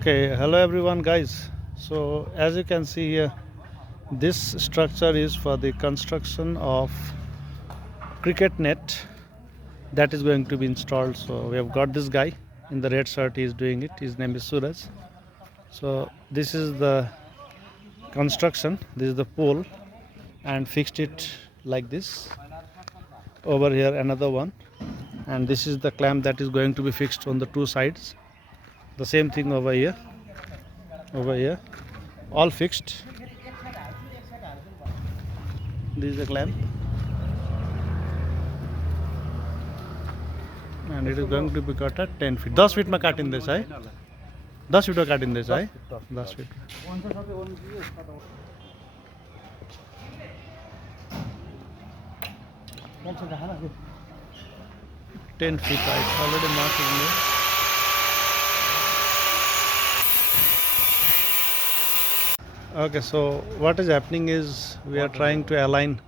Okay, hello everyone, guys. So, as you can see here, this structure is for the construction of cricket net that is going to be installed. So, we have got this guy in the red shirt, he is doing it. His name is Suraj. So, this is the construction, this is the pole, and fixed it like this. Over here, another one, and this is the clamp that is going to be fixed on the two sides. The same thing over here, all fixed. This is the clamp, and it is going to be cut at 10 feet. 10 feet में काटिंदैछ है, 10 feet में काटिंदैछ है, 10 feet. 10 feet height already marked in there. Okay, so what is happening is we are trying to align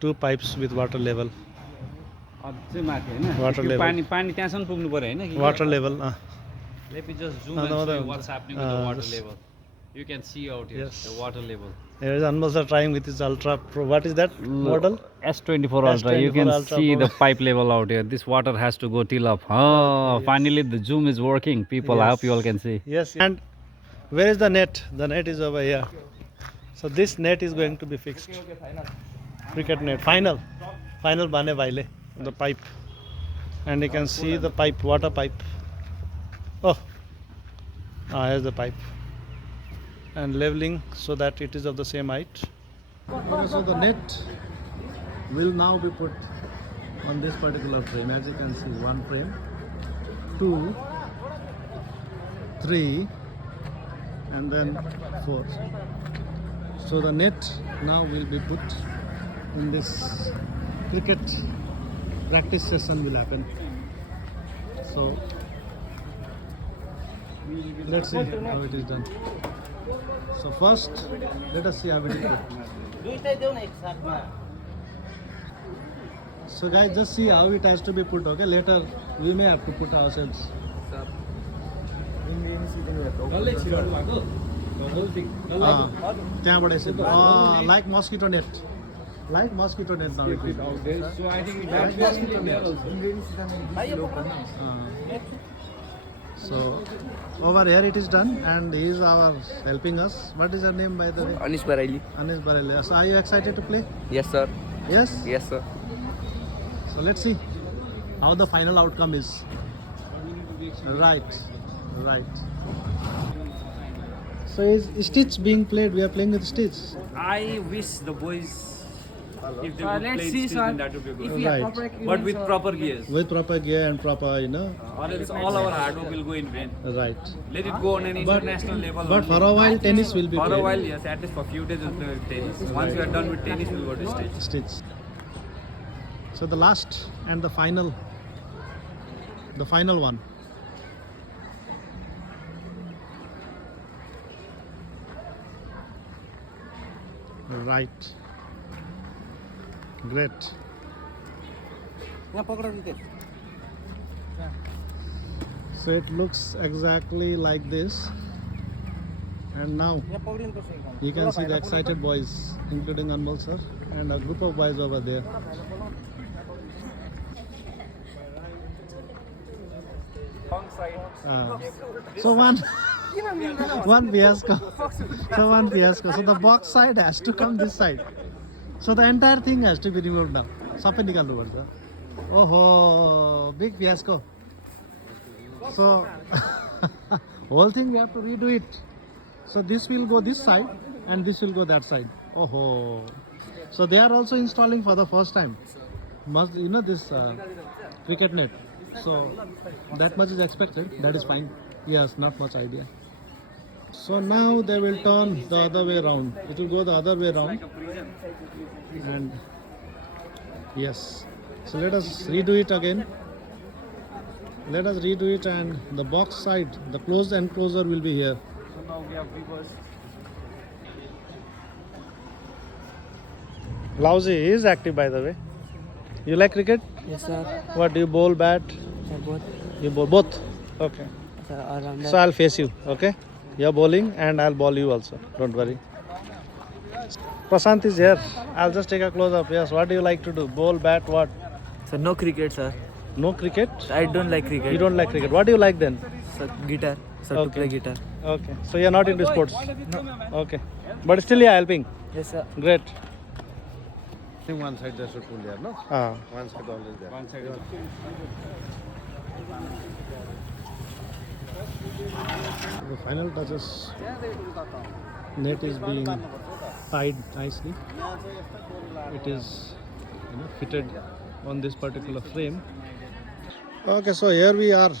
two pipes with water level. Water level. Water level. Let me just zoom and show you what's happening with the water level. You can see out here the water level. Here is Anmol sir trying with his Ultra Pro. What is that model? S24 Ultra. You can Ultra see Pro. the pipe level out here. This water has to go till up. Oh, finally the zoom is working. People, I hope you all can see. Yes. And where is the net? The net is over here. So this net is going to be fixed. Cricket net. Final bane vaile. The pipe. And you can see the pipe, water pipe. Oh. Here's the pipe. And leveling so that it is of the same height. Okay, so the net will now be put on this particular frame. As you can see, one frame, 2, 3, and then 4. So the net now will be put in this cricket practice session will happen. So let's see how it is done. So first, let us see how it is put. So guys, just see how it has to be put. Okay, later we may have to put ourselves. Like mosquito net. Like mosquito net now. So I think Like mosquito net. So over here it is done, and he is helping us. What is her name, by the way? Anish Baraili. Anish Barele. So are you excited to play? Yes, sir. Yes? Yes, sir. So let's see how the final outcome is. Right. So is Stitch being played? We are playing with Stitch. I wish the boys, if they would play see, still, then that would be good. Right. But with proper gears. With proper gear and proper, Or else all our hard work will go in vain. right. Let it go on an international level. But only. for a while, tennis will be For played. a while, yes, at least for a few days we'll play with tennis. Once we are done with tennis, we'll go to stage. Stitch. So the last and the final one. Right. Great. So it looks exactly like this. And now you can see the excited boys, including Anmol sir, and a group of boys over there. So one fiasco. So one fiasco. So the box side has to come this side. So the entire thing has to be removed now. Sabai nikalnu parcha. Oh, big fiasco. So whole thing we have to redo it. So this will go this side and this will go that side. Oh. So they are also installing for the first time. This cricket net. So that much is expected. That is fine. Yes, not much idea. So now they will turn the other way around. It will go the other way around. And yes. So let us redo it again. Let us redo it, and the box side, the closed enclosure will be here. So now we have reversed. Lousy is active, by the way. You like cricket? Yes, sir. What do you bowl, bat? Both. You bowl both? Okay. So I'll face you, okay? You're bowling and I'll bowl you also. Don't worry. Prashant is here. I'll just take a close up. Yes, what do you like to do? Bowl, bat, what? Sir, no cricket, sir. No cricket? I don't like cricket. You don't like cricket. What do you like then? Sir, guitar. Sir, Okay. to play guitar. Okay. So you're not into sports? Okay. But still you're helping. Yes, sir. Great. I think one side they should pull there, no? One side always there. One side. The final touches. Net is being tied nicely. It is fitted on this particular frame. Okay, so here we are.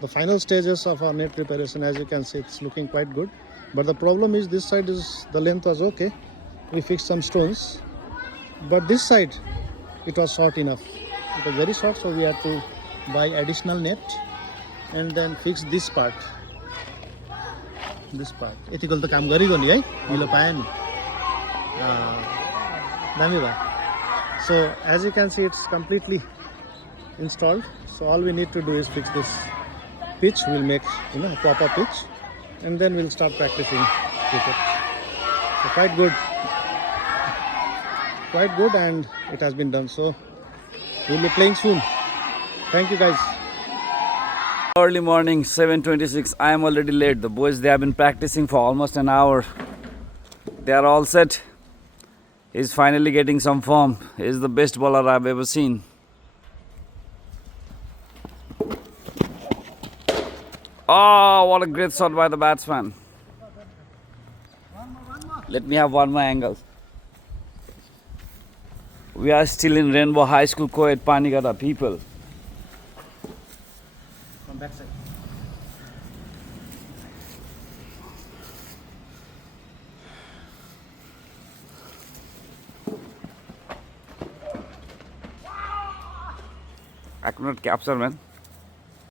The final stages of our net preparation. As you can see, it's looking quite good. But the problem is this side is the length was okay. We fixed some stones. But this side, it was short enough. It was very short, so we had to buy additional net and then fix this part. This part. Ethical the काम गरिगयो नि है मिलो पायो नि दामी भयो. So as you can see, it's completely installed. So all we need to do is fix this pitch. We'll make a proper pitch and then we'll start practicing cricket. So quite good, and it has been done. So we'll be playing soon. Thank you guys. Early morning, 7:26. I am already late. The boys, they have been practicing for almost an hour. They are all set. He's finally getting some form. He's the best bowler I've ever seen. Oh, what a great shot by the batsman. Let me have one more angle. We are still in Rainbow High School Co-ed Panigata, people. From back side. I could not capture, man.